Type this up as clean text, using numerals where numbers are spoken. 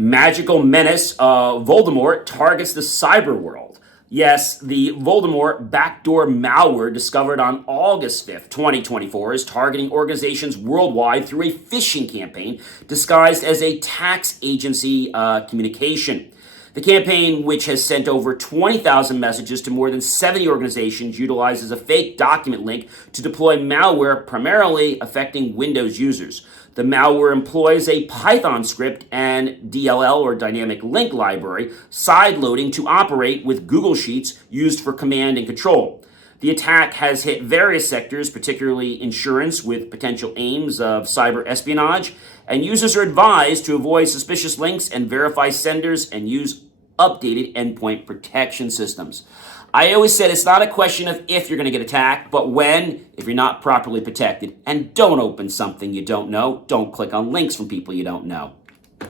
Magical menace Voldemort targets the cyber world. Yes, the Voldemort backdoor malware discovered on August 5th, 2024 is targeting organizations worldwide through a phishing campaign disguised as a tax agency communication. The campaign, which has sent over 20,000 messages to more than 70 organizations, utilizes a fake document link to deploy malware primarily affecting Windows users. The malware employs a Python script and DLL or dynamic link library sideloading to operate with Google Sheets used for command and control. The attack has hit various sectors, particularly insurance, with potential aims of cyber espionage, and users are advised to avoid suspicious links and verify senders and use updated endpoint protection systems. I always said it's not a question of if you're going to get attacked, but when, if you're not properly protected. And don't open something you don't know. Don't click on links from people you don't know.